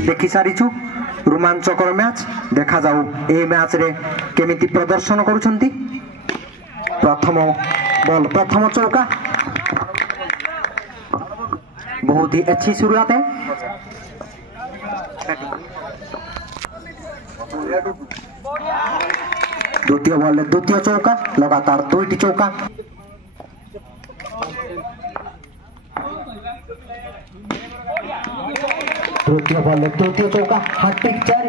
देखि सारिछु रोमांचकर मैच देखा जाऊ ए मैच रे केमिति प्रदर्शन करूछंती। प्रथम बॉल प्रथम चौका बहुत ही अच्छी शुरुआत है। द्वितीय बॉल द्वितीय चौका लगातार दुईटी चौका। तृतीय बॉल तृतीय चौका हार्दिक 4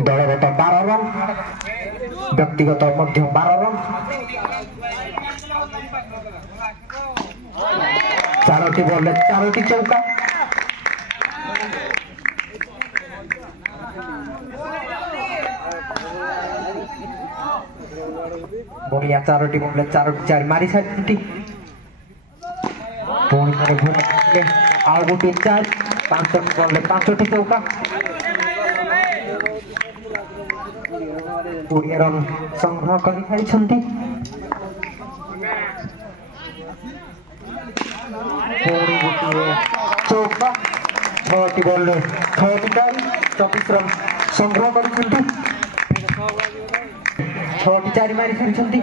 दलगत 12 रन व्यक्तिगत मध्य 12 रन। चारोटी बॉल चारोटी चौका। बढ़िया चारोटी बॉल चारोटी 4 मारी सारी आउ गोटे 4 5 बॉल 5टी चौका 20 रन संग्रह कर चौका 6टी बॉल 6टी 24 रन संग्रह कर 6टी 4 मारी सारी।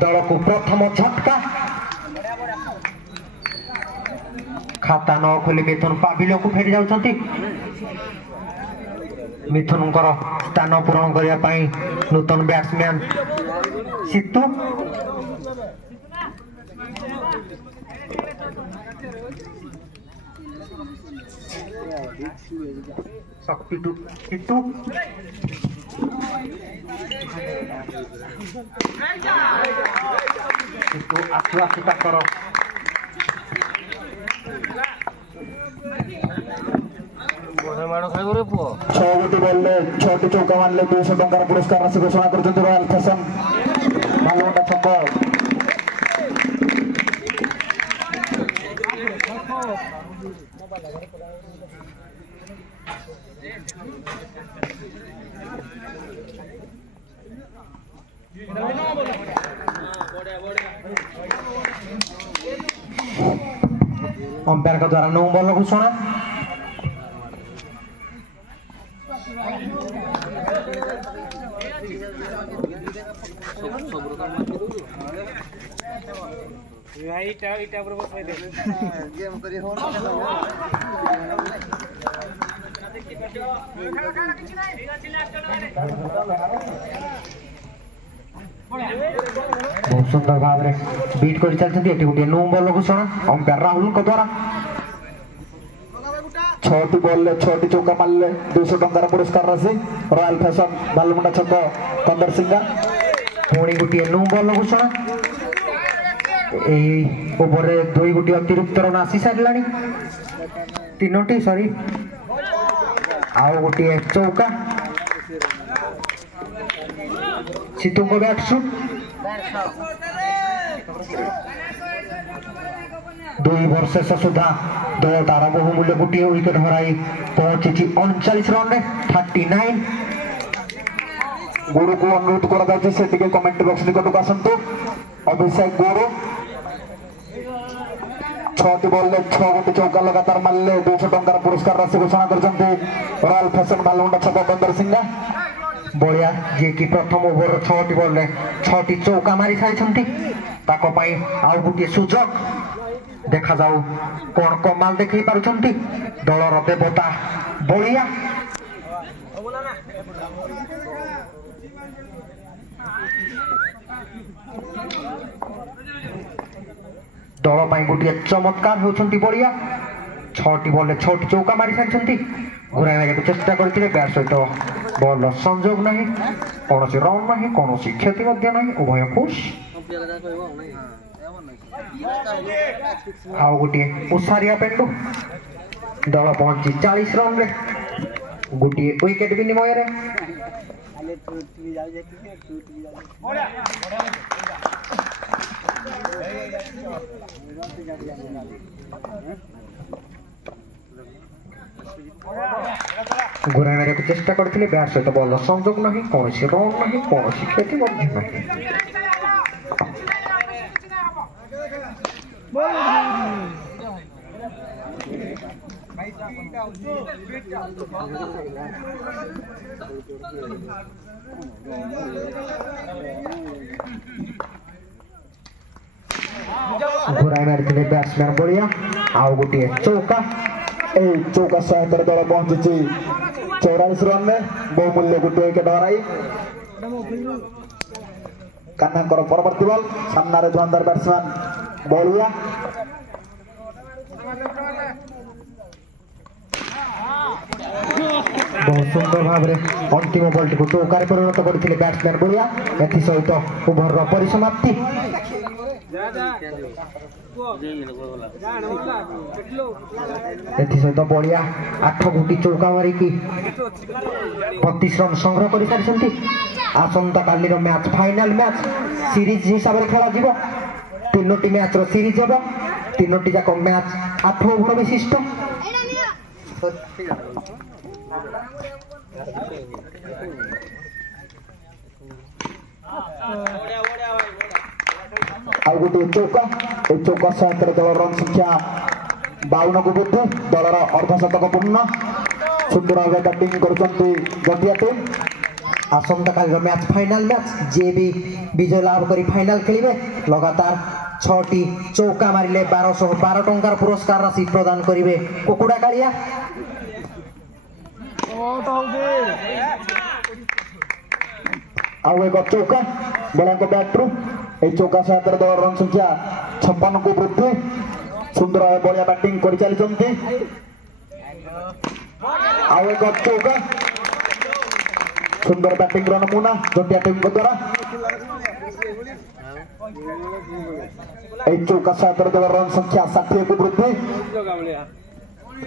दल को प्रथम झटका खाता न खोली मिथुन पाबिल को फेरी जाउछंती। मिथुन स्थान पूरण करने नूतन बैट्समैन सितु शक्ति सितु आसु आसु ताकर 6टी बॉल 6टी चौका मारले 200 टंकार पुरस्कार राशि घोषणा कर रॉयल फैशन मालवंडा छक। अंपायर का द्वारा 9 बॉल घोषणा। बहुत सुंदर भाव में बीट कर चलते गोटे 9 बॉल घोषणा अंपायर राहुल द्वारा। 6टी बॉल 6टी चौका मारले 200 टंकार पुरस्कार राशि रॉयल फैशन बालमुंडा छक कंदर सिंगा। पुणी गोटे 9 बॉल घोषणा ओवर 2 गोटी अतिरिक्त रन आसी सारा 3टी सॉरी आउ गोटे चौका सितु को बैट शूट 2 वर्ष सुधा दल तार बहुमूल्य गोटे विकेट हराई पहुंची 39 रन 39। गुरु को अनुरोध कर कमेंट बॉक्स निकट को आसतु। अभिषेक गुरु 6टी बॉल 6 गोटी चौका लगातार मारले 200 टंकार पुरस्कार राशि घोषणा कर रॉयल फैशन बालमुंडा छक बंदर सिंगा। बढ़िया जी की प्रथम ओवर 6टी बॉल 6टी चौका मारी सारी आउ गोटे सुजोग देखा जाऊ कौन कमाल देखई पारुछंती दलर देवता बढ़िया दल पर गोटे चमत्कार होती बड़िया 6टी बॉल 6टी चौका मारी सारी घुराइक चेष्टा करते बैट सहित बॉल संजोग ना कौन रन ना कौन क्षति ना उभय खुश आउ गोटे उसारिया पेंडु दल पहुंची 40 रन रे गोटे विकेट विनिमय रे घुराइक चेष्टा करते बैट सहित बॉल संजोग ना कौन रन ना कौन क्षति घुराई मारी बैट्समैन बढ़िया आउ गोटे चौका चौका सहायतार दल पहुंची 44 रन में बहुमूल्य गोटे विकेट हराई कान्नांकर परवर्ती बॉल सामने धुआंधार बैट्समैन बढ़िया बहुत सुंदर भाव में अंतिम बॉल टी चौकार परिणत करते बैट्समैन बढ़िया एसत ओभर परिसमाप्ति एसत बढ़िया 8 गोटी चौका मारिकी 32 रन संग्रह कर सारी आसंता काली मैच फाइनल मैच सीरीज हिसाब से खेल 3टी मैच सीरीज हम 3टी जाक मैच 8 ओभर विशिष्ट आउ गोटे चौका सहायतार दल रन संख्या 52 को वृद्धि दलर अर्धशतक पूर्ण सुंदर भाव बैटिंग कर टीम आसंता काल मैच फाइनल मैच जे भी विजय लाभ कर फाइनल खेलिबे लगातार 6टी चौका मारिले 1212 टंकार पुरस्कार राशि प्रदान करिवे कुकुड़ा कालिया आउ एक चौका बड़ा बैट्रु ए चौका सहायतार दल रन संख्या 56 को वृद्धि सुंदर भाव बढ़िया बैटिंग कर चली आउ एक चौका सुंदर बैटिंग नमूना जटिया टीम द्वारा चौका सहायतार दल रन संख्या 60 को वृद्धि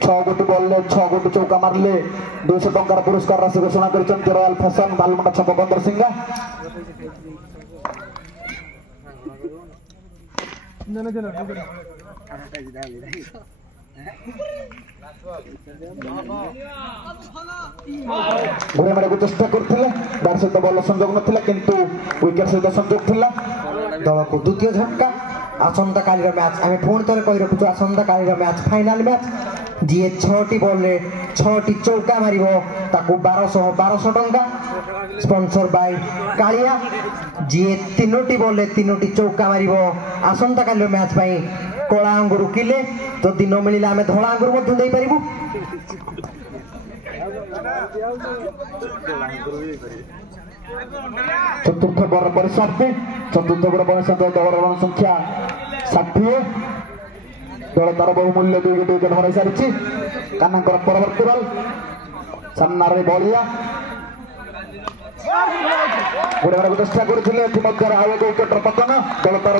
6 गोटी बॉल 6 गोटी चौका मारले 200 टंकार पुरस्कार राशि घोषणा कर रॉयल फैशन बालमुंडा छक बंदर सिंगा घुरे मारे चेष्टा करते बैट सहित बॉल संजोग ना किंतु विकेट सहित संजोग थिला दल को द्वितीय झटका आसंता काली मैच आम पुणी थे कही रखुचु आसंता काली मैच फाइनल मैच जी 6टी बॉल 6टी चौका मार 1200 टंका स्पॉन्सर बाय कालिया जी 3टी बॉल 3टी चौका मार आसंता काली मैच पाई कला अंगुर किले जदि न मिले आम धला अंगुर दे पारू चतुर्थ बर परिसमाप्ति चतुर्थ बर परिसमाप्ति दल रन संख्या 60 दल तार बहुमूल्य 2 विकेट हराई सारी कान्नांकर परवर्ती बॉल सामने बढ़िया गोटे चेष्टा करते आउ एक विकेट पतन दल तार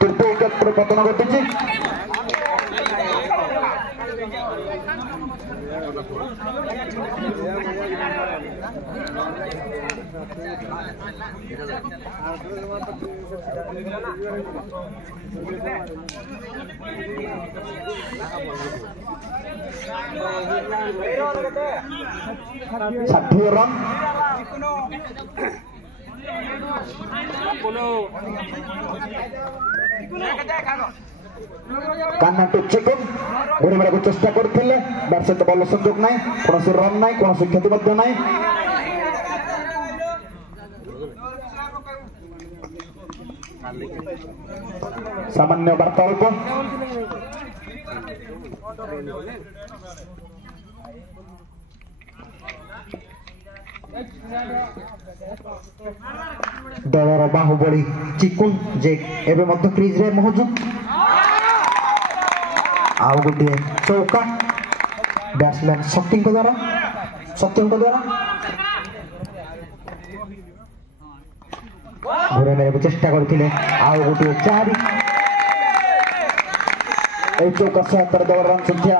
तृतीय विकेट पतन घटी षाठिए रन कान्ना चिकन घुरी मारे चेष्टा करते बैट सहित बल संजोग ना कौन रन ना कौन क्षति ना सामान्य वार्तालाप दलर बाहुबली चिकुन जे एवं क्रिज रे मौजूद आउ गोटे चौका बैट्समैन सत्यम द्वारा घुरे मेरे चेष्टा करते आउ गोटे 4 चौका 77 दल रन संख्या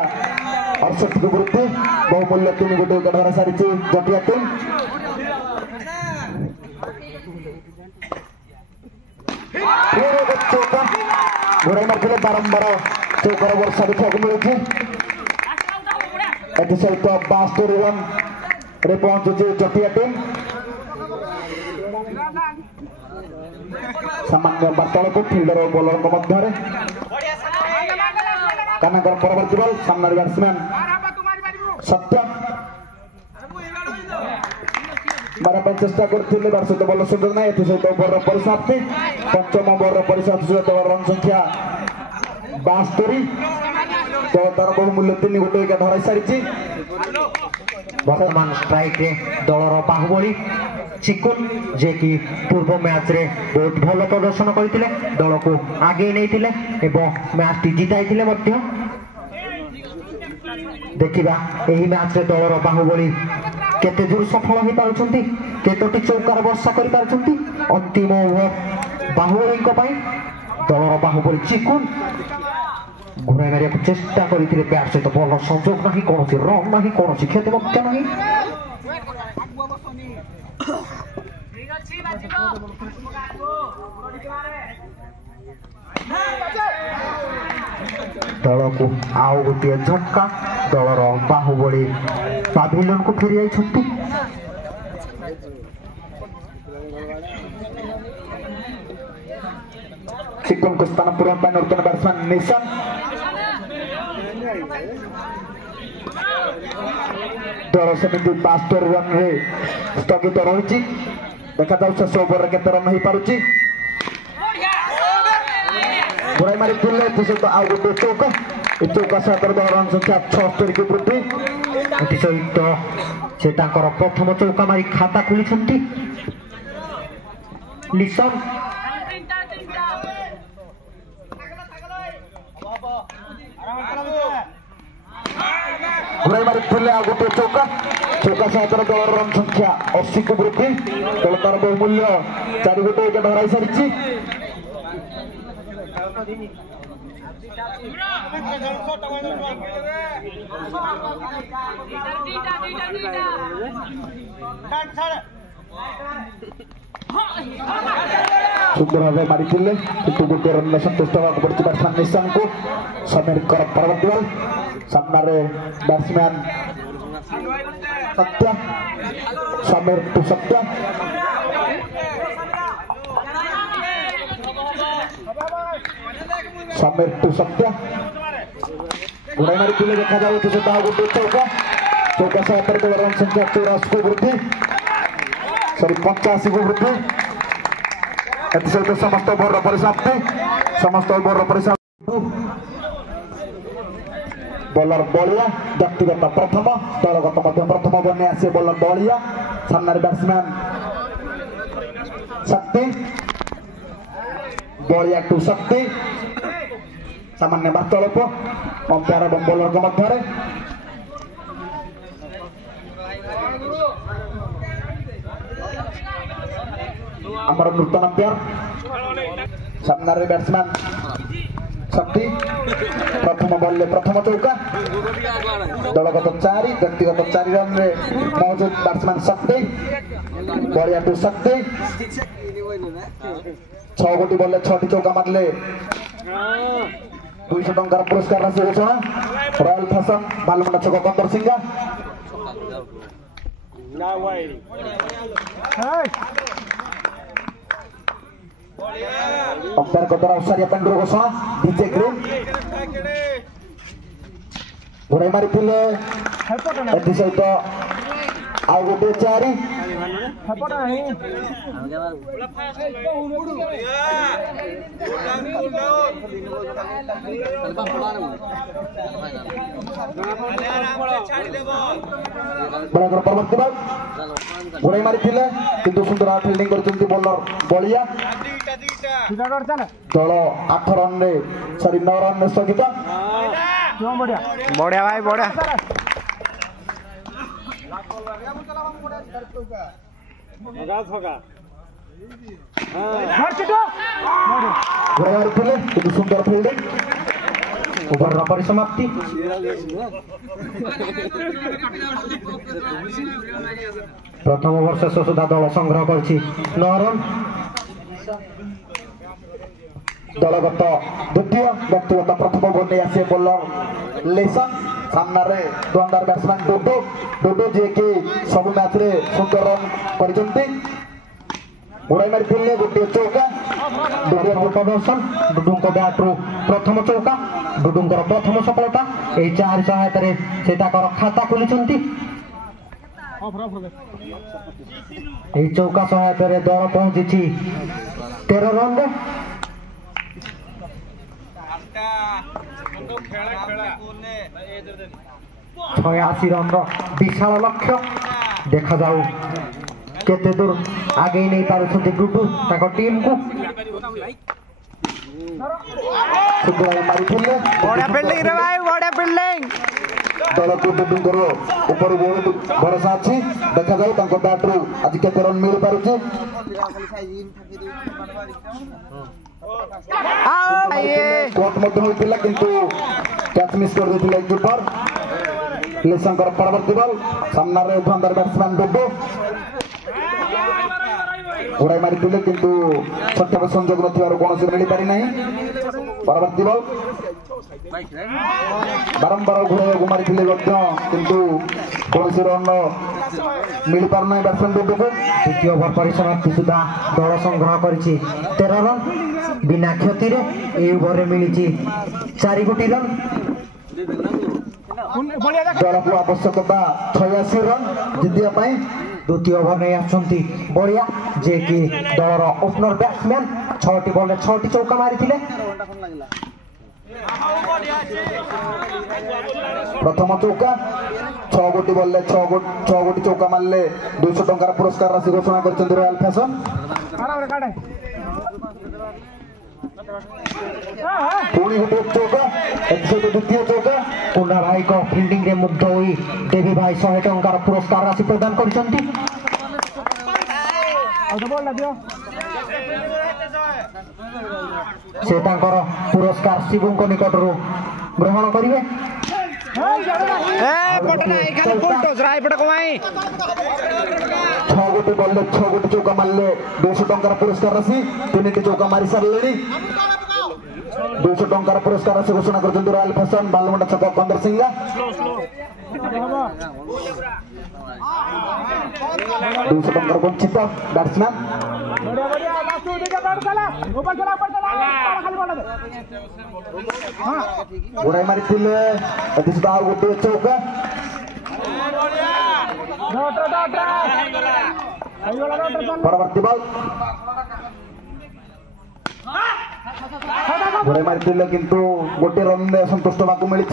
68 को वृद्धि बहुमूल्य 3 गोटे विकेट हरा सारी जटिया टीम चौका घुराई मारे बारंबार चौकार वर्षा देखा मिलूँ सहित 72 रन रे पहुंचुची जटिया टीम सामान्य वार्तालाप फिल्डर और बॉलर मध्य कानाकर परवर्ती बॉल सामने बैट्समैन सत्य मारा चेष्टा करते सहित बल सुযোগ ना सहित ओवर परिसमाप्ति पंचम ओवर परिसमाप्ति सहित रन संख्या 72 तो तार बहुमूल्य 3 गोटे विकेट हराई सारी वर्तमान स्ट्राइक रे दलर बाहुबली चिकुन जे कि पूर्व मैच रे बहुत भल प्रदर्शन करते दल को आगे नहीं मैच टी जिताई देखा यही मैच रे दलर बाहुबली केते दूर सफल हो पारुछंती केतोटी चौकार वर्षा कर पारुछंती अंतिम ओवर बाहुबली दलर बाहुबली चिकुन घुराई मारे चेष्टा करते बैट सहित बल संयोग नहीं कौन रन नहीं कौन क्षति नहीं दल को आउ गोटे झटका दलर बाहुबली पाभिलियन को फेरी आई चिकन को स्थान पूरण पर नूतन बैट्समैन निशान दल सेमती 72 रन रे स्थगित रही देखा शेष ओवर केते रन हो पारुची घुराई मारी सहित आउ गोटे चौका चौका 17 दल रन संख्या 76 की वृद्धि सहित से प्रथम चौका मारी खाता खोली लिसन घुराई मारी आ गोटे चौका 17 दल रन संख्या 80 को वृद्धि दल तार बहुमूल्य 4 गोटे विकेट हराई सारी सुंदर भाव मारी किंतु गोटे रन में संतुष्ट होगा पड़ी बैट्समैन निशान को समीर कर परवर्ती बॉल सामने बैट्समैन सत्य समीर टू सत्य घुराई मारी देखा जाए गोटे चौका 77 रन संख्या 84 को वृद्धि सॉरी 85 को वृद्धि सहित समस्त ओवर परिसमाप्ति बॉलर बलिया व्यक्तिगत प्रथम दलगत प्रथम बने आसे बॉलर बलिया सामने बैट्समैन शक्ति बलिया टू शक्ति सामान्य वार्तालाप अंपायर और बॉलर मध्य आमर नूतन अंपायर सामने बैट्समैन शक्ति प्रथम बॉल प्रथम चौका दलगत 4 व्यक्तिगत 4 रन रे मौजूद बैट्समैन शक्ति बलिया टू शक्ति 6 गोटी बॉल 6टी चौका मारले 200 टंकार पुरस्कार राशि घोषणा रॉयल फैशन बालमुंडा छक बंदर सिंगा अंपायर को द्वारा उसारिया पेंडुर घोषणा डीजे ग्रीन घुराई मारी सहित आउ गोटे 4 परवर्ती बॉल घुराई मारी किंतु सुंदर फील्डिंग करछंती बॉलर बलिया दल 8 रन 9 रन स्थगित बढ़िया भाई बढ़िया सुंदर फील्डिंग ओवर परिसमाप्ति प्रथम ओवर शेष सुधा दल संग्रह कर 9 रन दलगत द्वितीय व्यक्तिगत प्रथम ओवर नहीं आसे बोलर लेसन सामना रे दुआंदार बैट्समैन डुडू डुडू जे कि सब मैच रे सुंदर रन करजंती उड़ाई मारी फिल्ले गोटे चौका डुडू प्रदर्शन डुडू बैट रू प्रथम चौका डुडू प्रथम सफलता यही 4 सहायता से खाता खोली चौका सहायता दल पहुंची 13 रन 86 रन विशाल लक्ष्य देखा जाऊ केते दूर आगे नहीं पारुछंती डुडू ताको टीम को मारी फिल्ले बढ़िया फील्डिंग रे भाई बढ़िया फील्डिंग दल को डुडूंकर ऊपर बहुत भरोसा अच्छी देखा जाऊ ताको बैट रू आज केते रन मिल पारुछे कोट मध्य होइतिला किंतु कैच मिस कर देथिले कीपर लेसंकर परवर्ती बॉल सामना रे दुआंदार बैट्समैन डुडू उड़ाई मारी किंतु सठ्य संयोग नथिबार कोनोसी मिली पारि नाही परवर्ती बॉल बारंबार घुराई मारी किंतु कोनोसी रन मिल पार नाही बैट्समैन डुडू को द्वितीय ओवर परिसमाप्ति सुधा दल संग्रह करिछि 13 रन बिना क्षति रे ए ओवर रे मिलिछि 4 गोटी रन दल को आवश्यकता 86 रन जितिया पाई द्वितीय ओवर नहीं आसंती बढ़िया जे कि दलर ओपनर बैट्समैन 6टी बॉल 6टी चौका मारिथिले प्रथम चौका 6 गोटी बॉल 6 गोटी चौका मारले 200 टंकार पुरस्कार राशि घोषणा करछन्ती रॉयल फैशन पुणी गोटे चौका द्वितीय चौका कुंडा भाई को फील्डिंग रे मुग्ध होई देवी भाई 100 टंकार पुरस्कार राशि प्रदान करछन्ती से तांकर पुरस्कार शिवों को निकट रो ग्रहण करिवे 6 गोटी बॉल 6 गोटी चौका मारले 200 टंकार पुरस्कार राशि 3टी चौका मारी सारलेनी 200 टंकार पुरस्कार राशि घोषणा करछन्ती रॉयल फैशन बालमुंडा छक बंदर सिंगा 200 टंकार वंचित बैट्समैन उड़ाई मारी गोटे चौका परवर्ती बॉल उड़ाई मारी किंतु गोटे रन संतुष्ट होगा मिली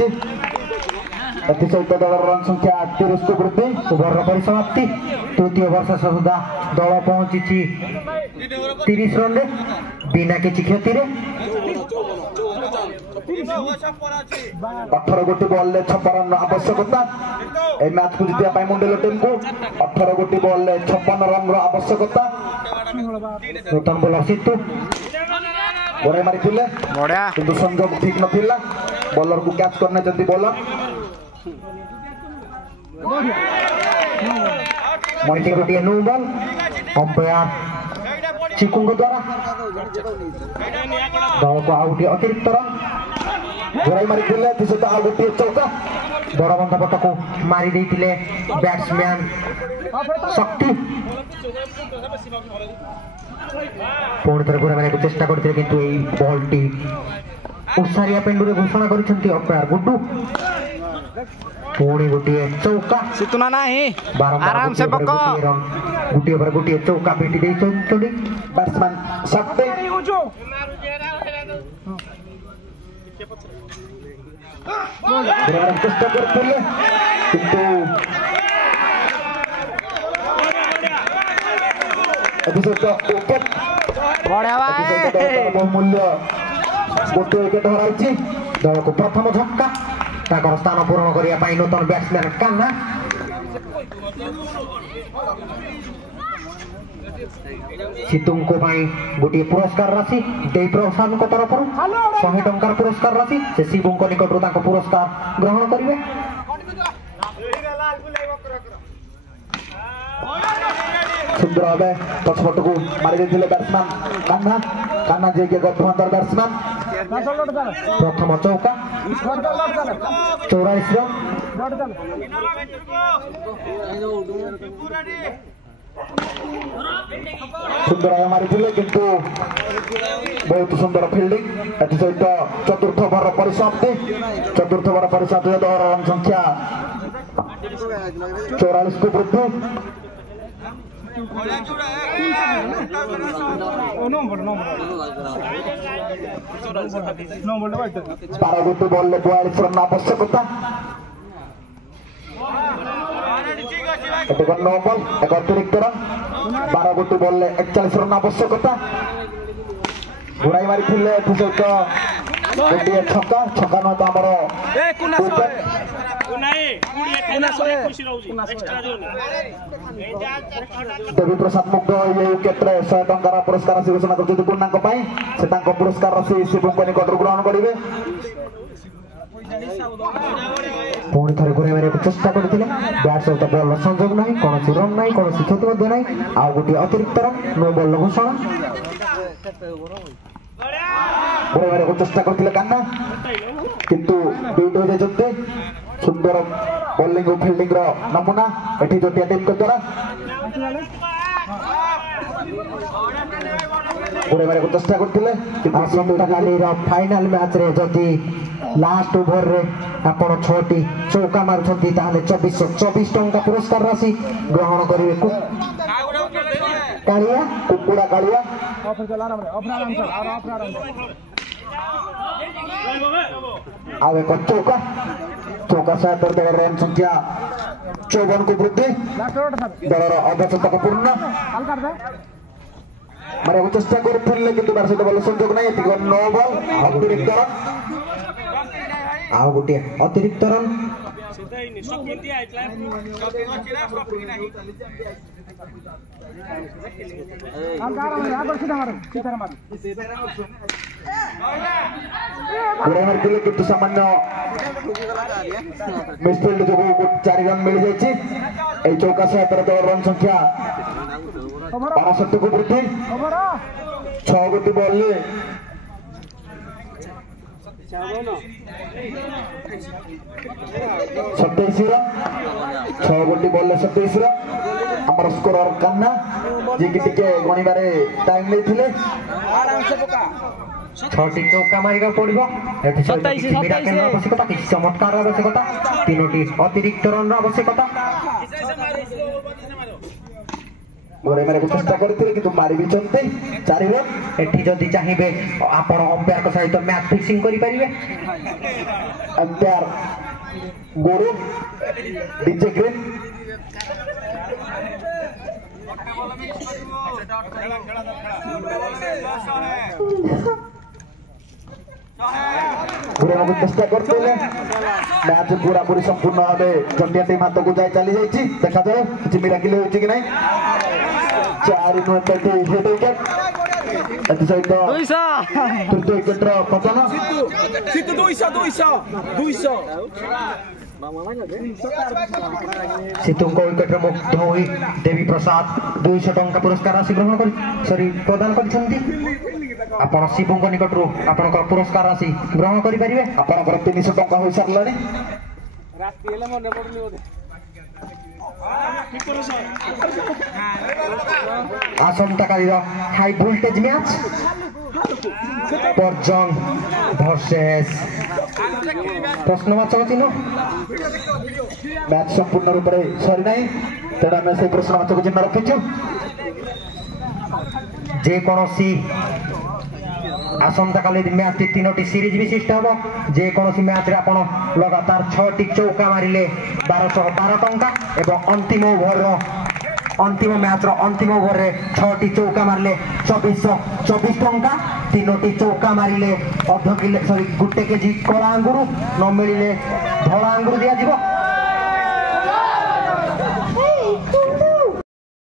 सहित दल रन संख्या 30 को वृद्धि ओवर परिसमाप्ति तृतीय वर्ष सुधा दल पहुंची 30 रन बिना किसी क्षति 18 गोटी बॉल 56 रन आवश्यकता ए मैच को जीतिया मुंडेलो टीम को 18 गोटी बॉल 56 रन आवश्यकता नूतन बोलर सिद्धू बड़े मारी किंतु संयोग ठीक नथिला बॉलर को कैच करने जल्दी बॉलर मल्टी गोटे नो बॉल अंपायर चिकुंग द्वारा दल को आउट अतिरिक्त रन गोराई मारी गोटे चौका बड़ बंध पट को मारी देते बैट्समैन शक्ति पुणी थे गोरा मारे चेष्टा करते किंतु यही बॉल टी उसारिया पेंडुरे घोषणा करछन्ती अंपायर गुड्डू पुणी गोटे चौका सितुना नाही आराम से पको गोटे पर गोटे चौका पेटी दे चंडी बैट्समैन शक्ति चेष्टा करते किंतु बहुमूल्य गोटे विकेट हराई दल को प्रथम झटका ତାଙ୍କର ସ୍ଥାନ ପୂରଣ କରିବା ପାଇଁ ନୂତନ ବ୍ୟାଟ୍ସମ୍ୟାନ୍ କାହ୍ନା ସିତୁଙ୍କ ପାଇଁ ଗୋଟିଏ ପୁରସ୍କାର ରାଶି ଦେଇ ପ୍ରସାଦଙ୍କ ତରଫରୁ 100 ଟଙ୍କାର ପୁରସ୍କାର ରାଶି ସେ ଶିବୁଙ୍କ ନିକଟରୁ ତାଙ୍କ ପୁରସ୍କାର ଗ୍ରହଣ କରିବେ। ସୁନ୍ଦର ଭାବେ ପଛପଟକୁ ମାରି ଦେଇଥିଲେ ବ୍ୟାଟ୍ସମ୍ୟାନ୍ କାହ୍ନା ଯିଏକି ଏକ ଧୁରନ୍ଧର ବ୍ୟାଟ୍ସମ୍ୟାନ୍। ପ୍ରଥମ ଚୌକା 44 ରନ୍। ସୁନ୍ଦର ଭାବେ ମାରିଥିଲେ କିନ୍ତୁ ବହୁତ ସୁନ୍ଦର ଫିଲ୍ଡିଂ। ଏଥି ସହିତ ଚତୁର୍ଥ ଓଭରର ପରିସମାପ୍ତି ଦଳର ରନ୍ ସଂଖ୍ୟା 44କୁ ବୃଦ୍ଧି। ବାରଗୋଟି ବଲରେ 42 ରନ୍ ଆବଶ୍ୟକତା। ଏକ नो बॉल एक अतिरिक्त रन 12 गोटी बॉल 41 रन आवश्यकता। घुड़ाई मारी सहित गोटे छक्का नुह तो आमर देवी प्रसाद मुग्ध ये विकेट 100 टंकार पुरस्कार राशि घोषणा कर पूर्णा से पुरस्कार राशि शिवु निकट ग्रहण करेंगे। पुणी थे घुराई चेष्टा करते बैट सहित बल संयोग ना कौन रन ना कौन क्षति ना आउ गोटे अतिरिक्त रन नो बल घोषणा घुराई चेष्टा करते कान्ना किंतु बीट हो जाते। सुंदर बॉलिंग और फील्डिंग नमूना एटी जोटिया टीम के द्वारा घुराई चेष्टा करते। फाइनाल मैच रे जदि लास्ट ओवर रे आपण 6टी चौका मारुछंती ताहले 2424 टंका पुरस्कार राशि ग्रहण करिवे। कालिया कुकुड़ा कालिया आउ एक चौका सहित रन संख्या 54 को वृद्धि। दलर अर्धशतक पूर्ण मारे चेष्टा करथिले किंतु बार सहित बल संयोग नहीं। 9 बॉल अतिरिक्त रन आउ गोटे अतिरिक्त रन किंतु सामान्य मिसफील्ड जो 4 रन मिल जाए। चौका सहित रन संख्या 62 को वृद्धि। 6 गोटी बॉल 27 रन 6 गोटी बॉल 27 रन आमर स्कोरर कान्ना जी की टिके गणिबारे टाइम लेथिले। 6टी चौका मारिका पड़िबो। एथि आवश्यकता किसी चमत्कार आवश्यकता 3टी अतिरिक्त रन आवश्यकता। घोड़े मारे चेष्टा करते कि मारि भी 4 रन। एठी जदि चाहिए आपण अंपायर को सहित मैच फिक्सिंग करि परिबे। अंपायर गुरु डीजे ग्रीन घुराई चेष्टा करते मैच पूरा पूरी संपूर्ण भाव जटिया टीम हाथ को जाए चली जाए। देखा जाए कि मिराकिल होची कि नहीं। 4 हिट विकेट सहित तृतीय विकेट पतन सीतुंको विकेट मुक्त होई देवी प्रसाद 200 टंका पुरस्कार राशि ग्रहण कर प्रदान करछंती। आपण शिवुंको निकटरू आपनकर पुरस्कार राशि ग्रहण करि परिबे। आपनकर 300 टंका होई सरलानी राति हेले मने पडनी बोधे। आसंताकालीर high voltage match Parjang versus प्रश्नवाचक चिन्ह मैच संपूर्ण रूप से सरी ना तेना आम से प्रश्नवाचक चिन्ह रखीचु। जेकोसी आसंता काली मैच 3टी सीरीज विशिष्ट हम जेकोसी मैच आप लगातार 6टी चौका मारे 1212 टंका एवं अंतिम ओभर अंतिम मैच अंतिम ओवर रे 6टी चौका मारले 2424 टंका 3टी चौका मारिले अर्ध किलो सॉरी 1 केजी कला अंगुर न मिलिले धला अंगुर दिया जीवो